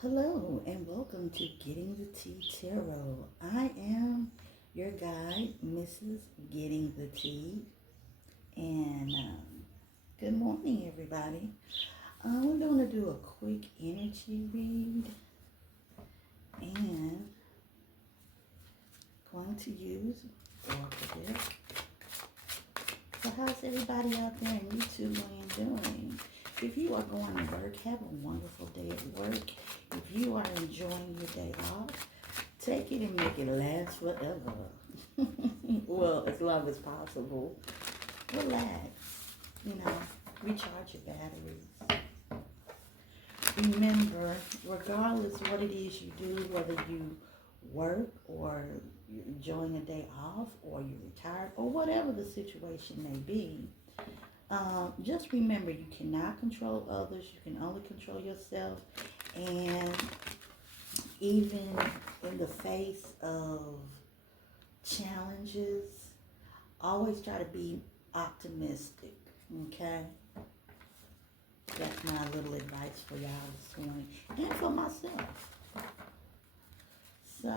Hello and welcome to Getting the Tea Tarot. I am your guide, Mrs. Getting the Tea, and good morning, everybody. We're going to do a quick energy read and going to use Oracle deck. So, how's everybody out there in YouTube land doing? If you are going to work, have a wonderful day at work. If you are enjoying your day off, take it and make it last forever. Well, as long as possible. Relax, recharge your batteries. Remember, regardless what it is you do, whether you work or you're enjoying a day off or you're retired or whatever the situation may be, just remember you cannot control others. You can only control yourself. And even in the face of challenges, always try to be optimistic. Okay? That's my little advice for y'all this morning and for myself. So,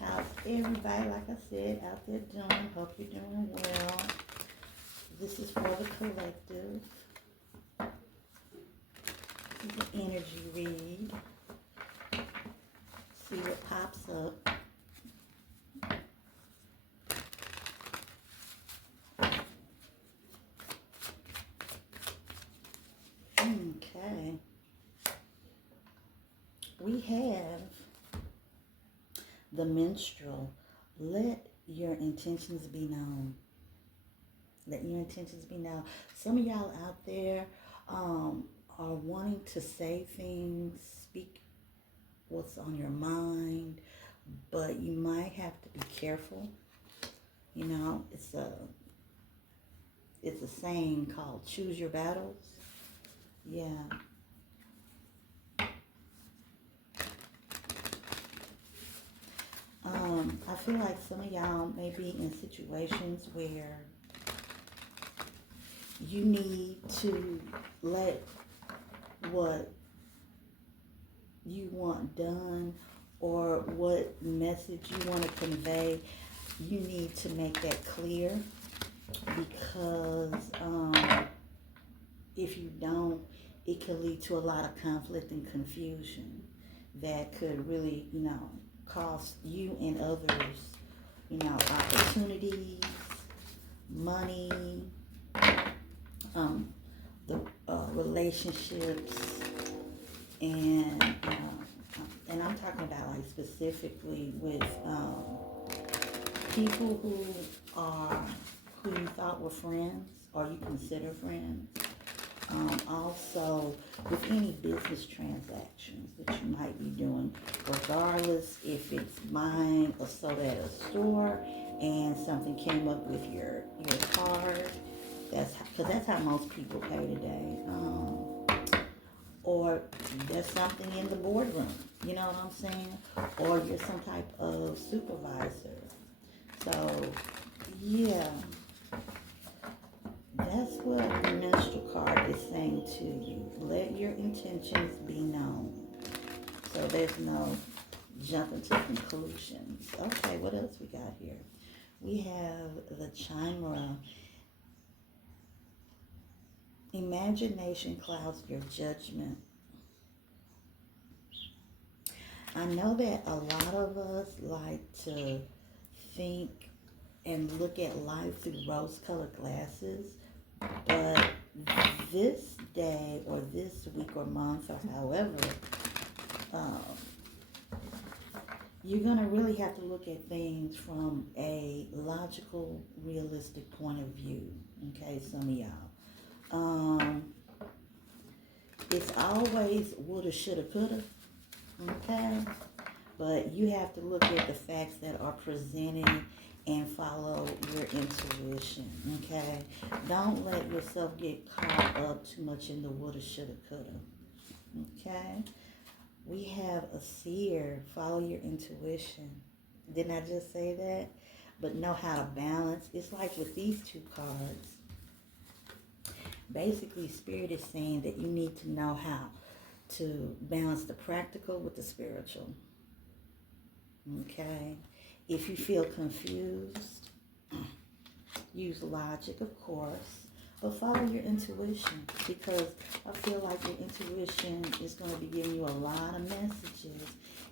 how's everybody, like I said, out there doing? Hope you're doing well. This is for the collective. This is an energy read. See what pops up. Okay. We have the minstrel. Let your intentions be known. Let your intentions be known. Some of y'all out there are wanting to say things, speak what's on your mind, but you might have to be careful. It's a saying called choose your battles. Yeah. I feel like some of y'all may be in situations where you need to let what you want done or what message you want to convey, you need to make that clear because if you don't, it could lead to a lot of conflict and confusion that could really, cost you and others, opportunities, money, the relationships, and I'm talking about like specifically with people who you thought were friends or you consider friends. Also, with any business transactions that you might be doing, regardless if it's buying a soda at a store and something came up with your card, that's how most people pay today. Or there's something in the boardroom, you know what I'm saying? Or you're some type of supervisor. So, yeah. That's what the minstrel card is saying to you. Let your intentions be known. So there's no jumping to conclusions. Okay, what else we got here? We have the Chimera. Imagination clouds your judgment. I know that a lot of us like to think and look at life through rose-colored glasses, but this day or this week or month or however, um, you're going to really have to look at things from a logical, realistic point of view. Okay, some of y'all. It's always woulda, shoulda, coulda. Okay? But you have to look at the facts that are presented and follow your intuition, okay? Don't let yourself get caught up too much in the woulda, shoulda, coulda, okay? We have a seer. Follow your intuition. Didn't I just say that? But know how to balance. It's like with these two cards. Basically, Spirit is saying that you need to know how to balance the practical with the spiritual. Okay? If you feel confused, use logic, of course, but follow your intuition, because I feel like your intuition is going to be giving you a lot of messages,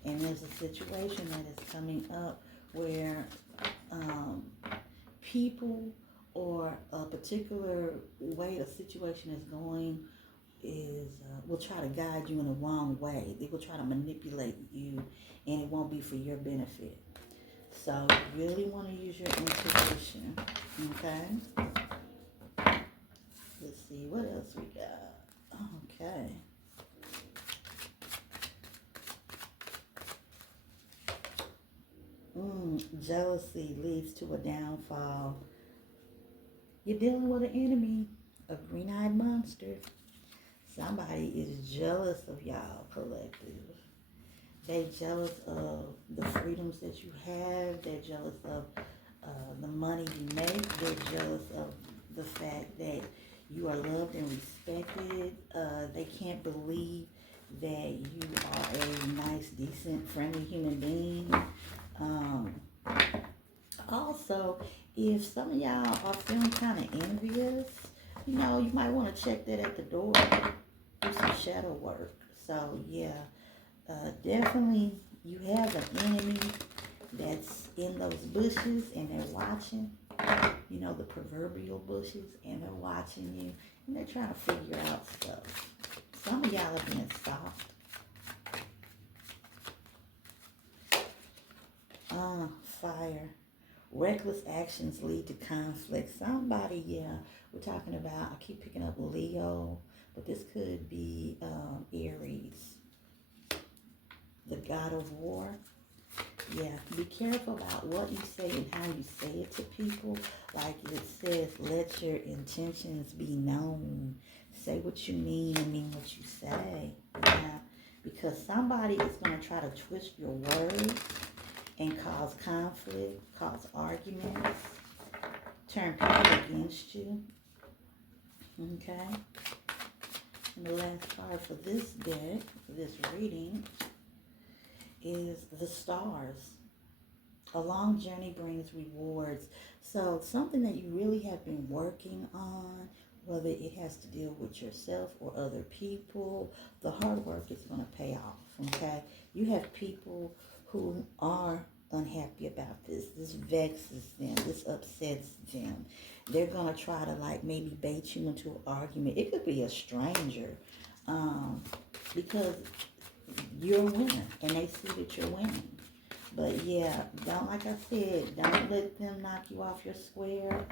and there's a situation that is coming up where people or a particular way a situation is going is will try to guide you in the wrong way. They will try to manipulate you, and it won't be for your benefit. So you really want to use your intuition. Okay? Let's see, what else we got? Okay. Jealousy leads to a downfall. You're dealing with an enemy, a green-eyed monster. Somebody is jealous of y'all collective. They jealous of the freedoms that you have. They're jealous of the money you make. They're jealous of the fact that you are loved and respected. They can't believe that you are a nice, decent, friendly human being. Also, if some of y'all are feeling kind of envious, you might want to check that at the door. Do some shadow work. So, yeah, definitely you have an enemy that's in those bushes and they're watching, the proverbial bushes, and they're watching you and they're trying to figure out stuff. Some of y'all are being stalked. Fire. Reckless actions lead to conflict. Somebody, we're talking about, I keep picking up Leo, but this could be Aries, the god of war. Yeah, be careful about what you say and how you say it to people. Like it says, let your intentions be known. Say what you mean and mean what you say. Yeah, because somebody is going to try to twist your words and cause conflict, cause arguments, turn people against you. Okay? And the last card for this deck, for this reading, is the stars. A long journey brings rewards. So something that you really have been working on, whether it has to deal with yourself or other people, the hard work is going to pay off, okay? You have people who are unhappy about this. This vexes them. This upsets them. They're going to try to maybe bait you into an argument. It could be a stranger because you're a winner and they see that you're winning. But yeah, like I said, don't let them knock you off your square.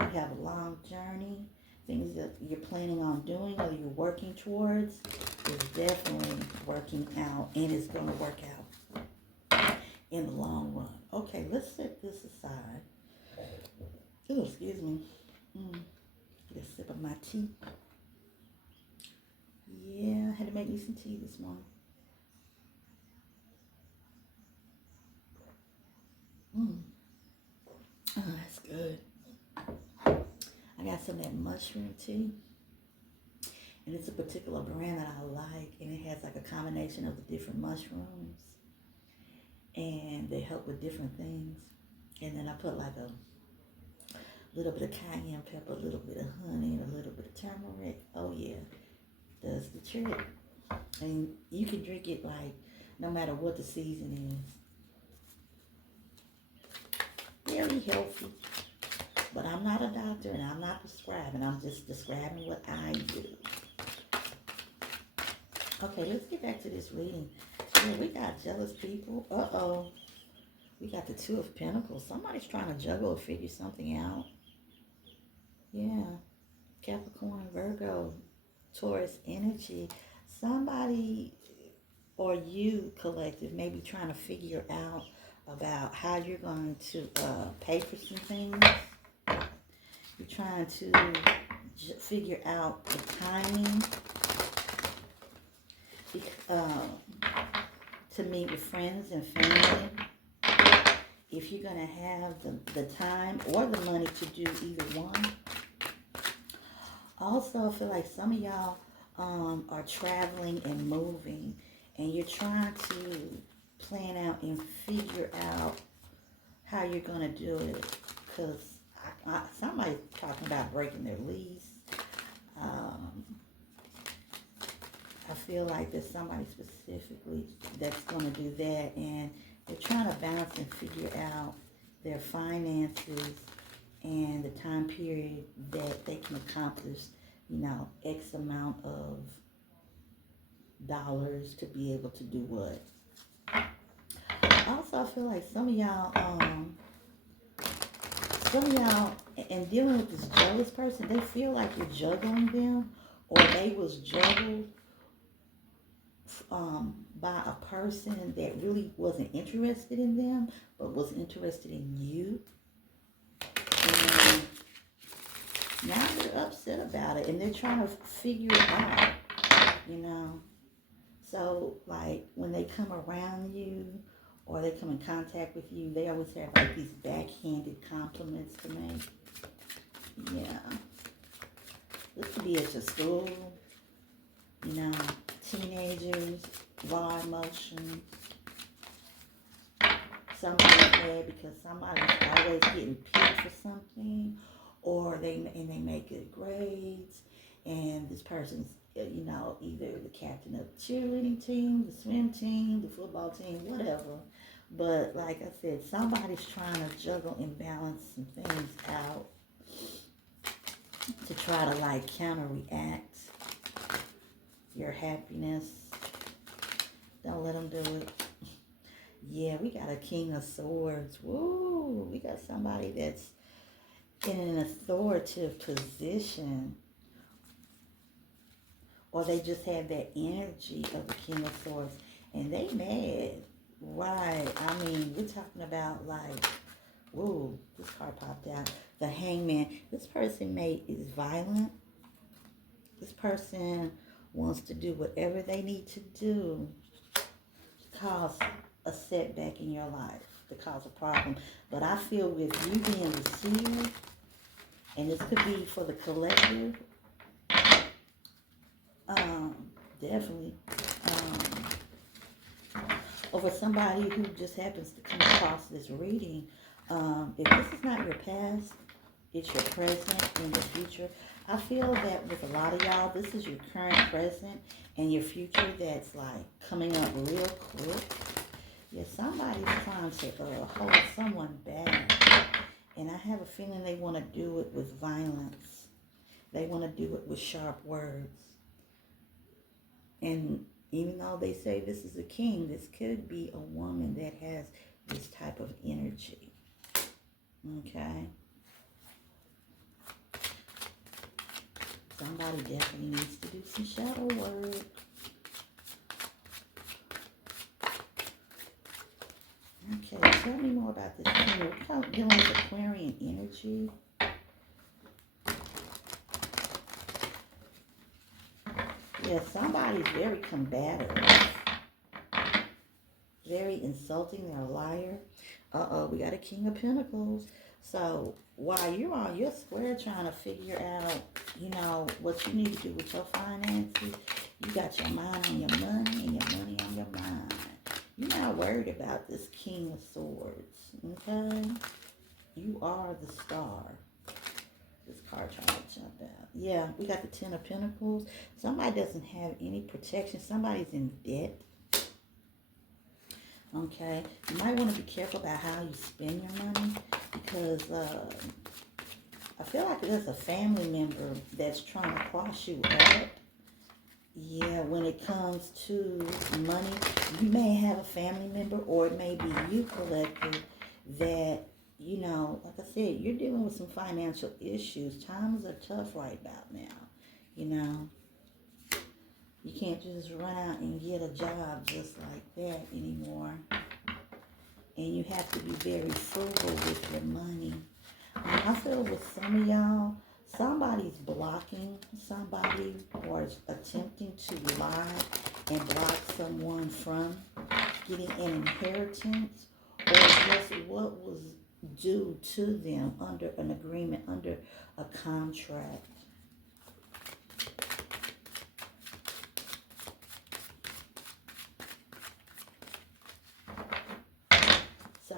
You have a long journey. Things that you're planning on doing or you're working towards is definitely working out, and it's going to work out in the long run. Okay, let's set this aside. Oh, excuse me. Get a sip of my tea. Yeah, I had to make me some tea this morning. Oh, that's good. I got some of that mushroom tea. And it's a particular brand that I like. And it has a combination of the different mushrooms. And they help with different things. And then I put a little bit of cayenne pepper, a little bit of honey, and a little bit of turmeric. Oh yeah, does the trick. And you can drink it no matter what the season is. Very healthy. But I'm not a doctor and I'm not prescribing. I'm just describing what I do. Okay, let's get back to this reading. Yeah, we got jealous people. Uh-oh. We got the Two of Pentacles. Somebody's trying to juggle or figure something out. Yeah. Capricorn, Virgo, Taurus energy. Somebody or you, collective, may be trying to figure out about how you're going to pay for some things. You're trying to figure out the timing to meet with friends and family. If you're going to have the time or the money to do either one. Also, I feel like some of y'all are traveling and moving, and you're trying to plan out and figure out how you're gonna do it. Cause somebody's talking about breaking their lease. Um, I feel like there's somebody specifically that's gonna do that, and they're trying to balance and figure out their finances and the time period that they can accomplish, X amount of dollars to be able to do what. Also, I feel like some of y'all, and dealing with this jealous person, they feel like you're juggling them, or they was juggled by a person that really wasn't interested in them, but was interested in you. And now they're upset about it, and they're trying to figure it out, you know. So, like, when they come around you or they come in contact with you, they always have, like, these backhanded compliments to make. Yeah. This could be at your school, teenagers, raw emotions. Somebody's mad because somebody's always getting picked for something, or they make good grades, and this person's either the captain of the cheerleading team, the swim team, the football team, whatever. But like I said, somebody's trying to juggle and balance some things out to try to like counteract your happiness. Don't let them do it. Yeah, we got a King of Swords. Woo! We got somebody that's in an authoritative position, or they just have that energy of the King of Swords, and they mad. Right. I mean, we're talking about like, whoa, this card popped out. The Hangman. This person is violent. This person wants to do whatever they need to do to cause a setback in your life, to cause a problem. But I feel with you being the seer, and this could be for the collective, definitely, or for somebody who just happens to come across this reading, if this is not your past, it's your present and your future. I feel that with a lot of y'all, this is your current present and your future that's like coming up real quick. Yeah, somebody's trying to hold someone back. And I have a feeling they want to do it with violence. They want to do it with sharp words. And even though they say this is a king, this could be a woman that has this type of energy. Okay? Somebody definitely needs to do some shadow work. Okay, tell me more about this king. We're dealing with Aquarian energy. Yeah, somebody's very combative. Very insulting. They're a liar. We got a King of Pentacles. So while you're on your square trying to figure out, what you need to do with your finances, you got your mind on your money and your money on your mind. You're not worried about this King of Swords, okay? You are the star. This card trying to jump out. Yeah, we got the Ten of Pentacles. Somebody doesn't have any protection. Somebody's in debt. Okay, you might want to be careful about how you spend your money, because I feel like there's a family member that's trying to cross you up. Yeah, when it comes to money, you may have a family member, or it may be you, collective, that, like I said, you're dealing with some financial issues. Times are tough right about now, You can't just run out and get a job just like that anymore. And you have to be very frugal with your money. I feel with some of y'all, somebody's blocking somebody or attempting to lie and block someone from getting an inheritance, or just what was due to them under an agreement, under a contract.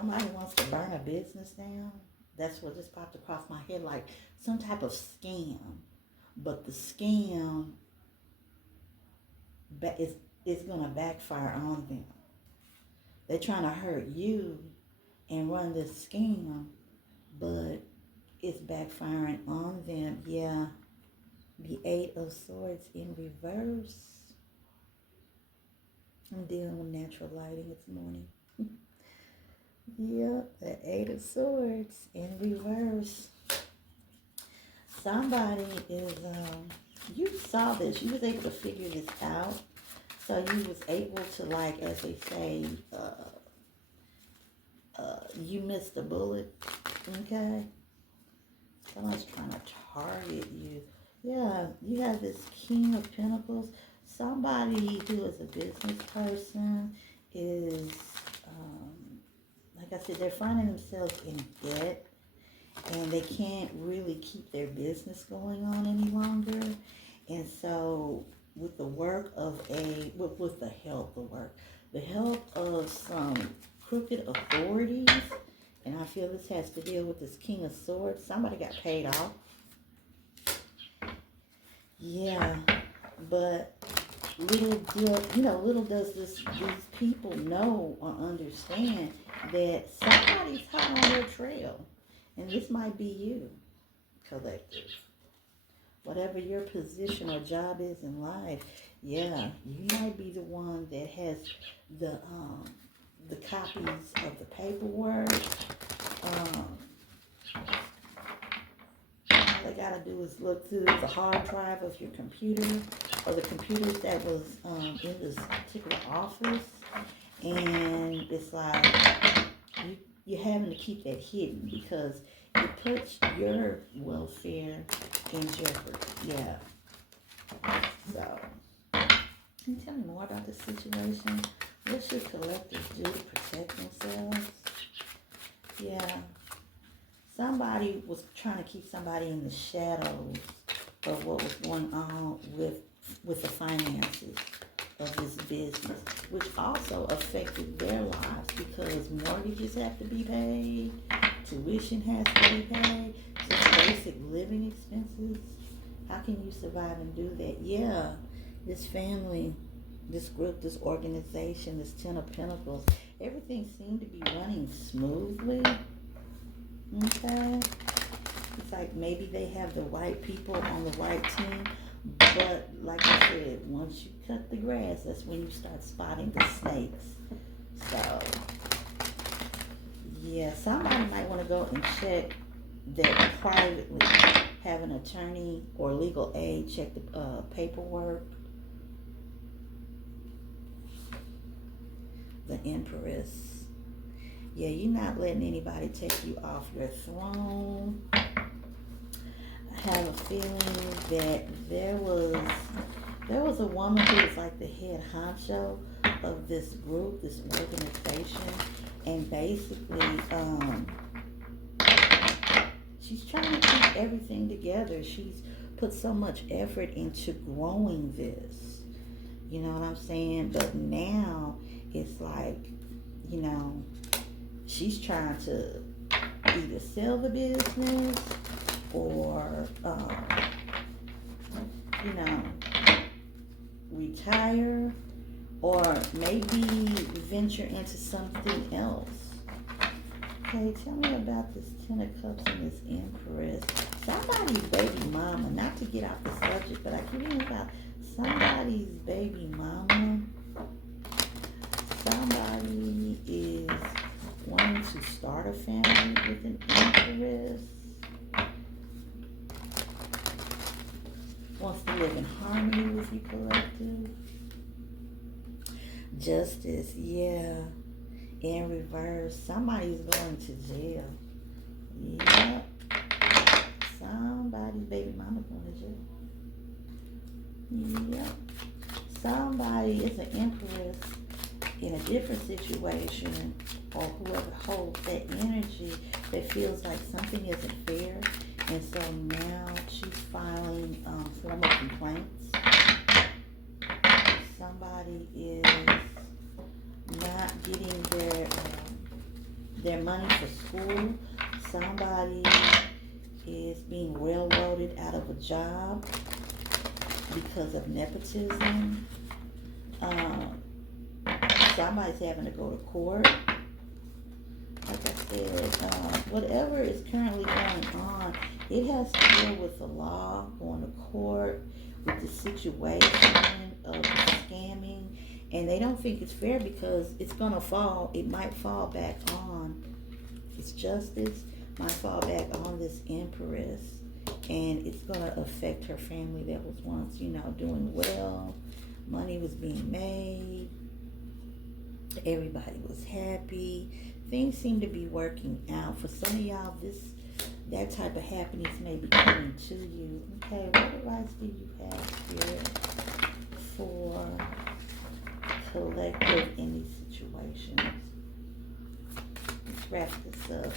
somebody wants to burn a business down. That's what just popped across my head, like some type of scam. But the scam is going to backfire on them. They're trying to hurt you and run this scam, but it's backfiring on them. Yeah, the Eight of Swords in reverse. I'm dealing with natural lighting this morning. Yep, the Eight of Swords in reverse. Somebody is, you saw this. You was able to figure this out. So you was able to, like, as they say, you missed the bullet. Okay? Someone's trying to target you. Yeah, you have this King of Pentacles. Somebody who is a business person is, like I said, they're finding themselves in debt and they can't really keep their business going on any longer. And so with the work of with the help of some crooked authorities, and I feel this has to deal with this King of Swords. Somebody got paid off. Yeah, but little does these people know or understand that somebody's hot on their trail. And this might be you, collective. Whatever your position or job is in life, yeah, you might be the one that has the copies of the paperwork. All they gotta do is look through the hard drive of your computer or the computers that was in this particular office, and it's like you're having to keep that hidden because it puts your welfare in jeopardy. Yeah. So, can you tell me more about this situation? What should collectors do to protect themselves? Yeah. Somebody was trying to keep somebody in the shadows of what was going on with the finances of this business, which also affected their lives because mortgages have to be paid, tuition has to be paid, just basic living expenses. How can you survive and do that? Yeah, this family, this group, this organization, this Ten of Pentacles, everything seemed to be running smoothly. Okay? It's like maybe they have the right people on the right team, but like I said, once you cut the grass, that's when you start spotting the snakes. So, yeah, somebody might want to go and check that privately. Have an attorney or legal aid check the paperwork. The Empress. Yeah, you're not letting anybody take you off your throne. I have a feeling that there was a woman who was like the head honcho of this group, this organization, and basically she's trying to keep everything together. She's put so much effort into growing this. You know what I'm saying? But now it's like, she's trying to either sell the business or, retire or maybe venture into something else. Okay, tell me about this Ten of Cups and this Empress. Somebody's baby mama, not to get off the subject, but I keep hearing about somebody's baby mama. Somebody is wanting to start a family with an Empress. Wants to live in harmony with you, collective. Justice, yeah. In reverse, somebody's going to jail. Yep. Somebody's baby mama going to jail. Yep. Somebody is an Empress in a different situation, or whoever holds that energy that feels like something isn't fair, and so now she's filing formal complaints. Somebody is not getting their money for school. Somebody is being railroaded out of a job because of nepotism. Somebody's having to go to court. Like I said, whatever is currently going on, it has to deal with the law, going to court, with the situation of scamming. And they don't think it's fair because it's going to fall. It might fall back on its justice, might fall back on this empress. And it's going to affect her family that was once, doing well. Money was being made. Everybody was happy. Things seem to be working out. For some of y'all, that type of happiness may be coming to you. Okay, what advice do you have here for collective in these situations? Let's wrap this up.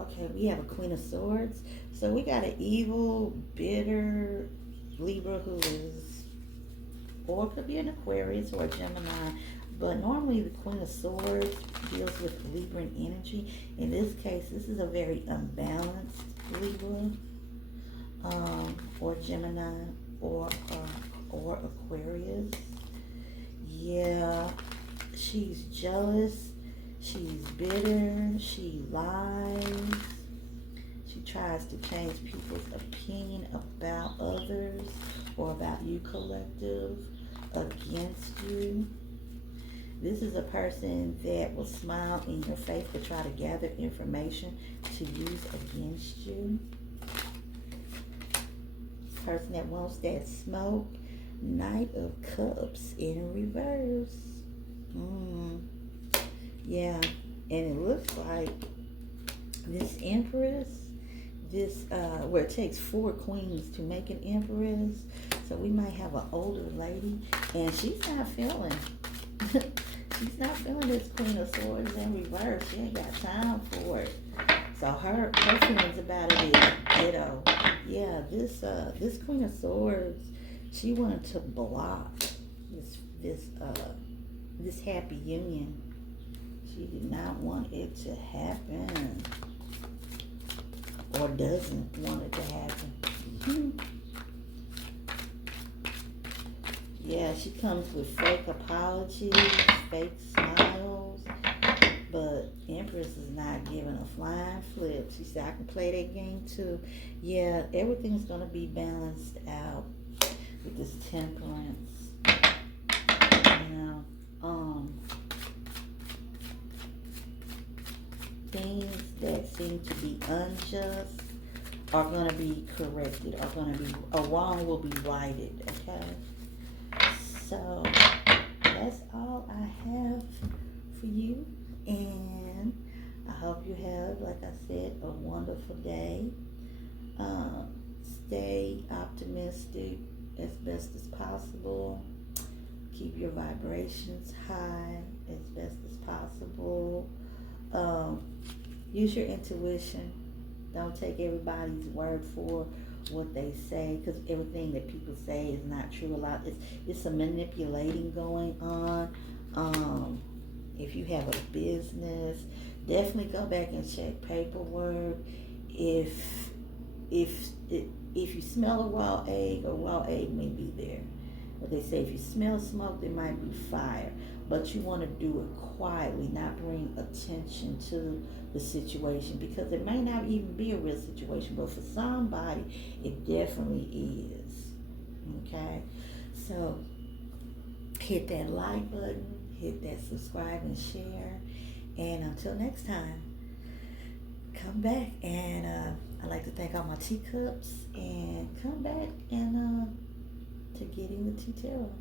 Okay, we have a Queen of Swords. So we got an evil, bitter Libra who is, or it could be an Aquarius or a Gemini. But normally the Queen of Swords deals with Libran energy. In this case, this is a very unbalanced Libra, or Gemini, or Aquarius. Yeah, she's jealous. She's bitter. She lies. She tries to change people's opinion about others or about you, collective, against you. This is a person that will smile in your face to try to gather information to use against you. Person that wants that smoke. Knight of Cups in reverse. Yeah, and it looks like this Empress, where it takes 4 queens to make an Empress. So we might have an older lady, and she's not feeling. She's not feeling this Queen of Swords in reverse. She ain't got time for it. So her feelings about it is ditto. Yeah, this Queen of Swords, she wanted to block this happy union. She did not want it to happen, or doesn't want it to happen. Yeah, she comes with fake apologies, fake smiles, but Empress is not giving a flying flip. She said, I can play that game too. Yeah, everything's going to be balanced out with this Temperance. Things that seem to be unjust are going to be corrected, a wrong will be righted, okay? So that's all I have for you, and I hope you have, like I said, a wonderful day. Stay optimistic as best as possible. Keep your vibrations high as best as possible. Use your intuition. Don't take everybody's word for what they say, because everything that people say is not true. It's some manipulating going on. If you have a business, definitely go back and check paperwork. If you smell a raw egg may be there. But they say if you smell smoke, there might be fire. But you want to do it quietly, not bring attention to the situation, because it may not even be a real situation, but for somebody, it definitely is. Okay? So, hit that like button, hit that subscribe and share. And until next time, come back. And I'd like to thank all my teacups, and come back and to Getting the Tea Tarot.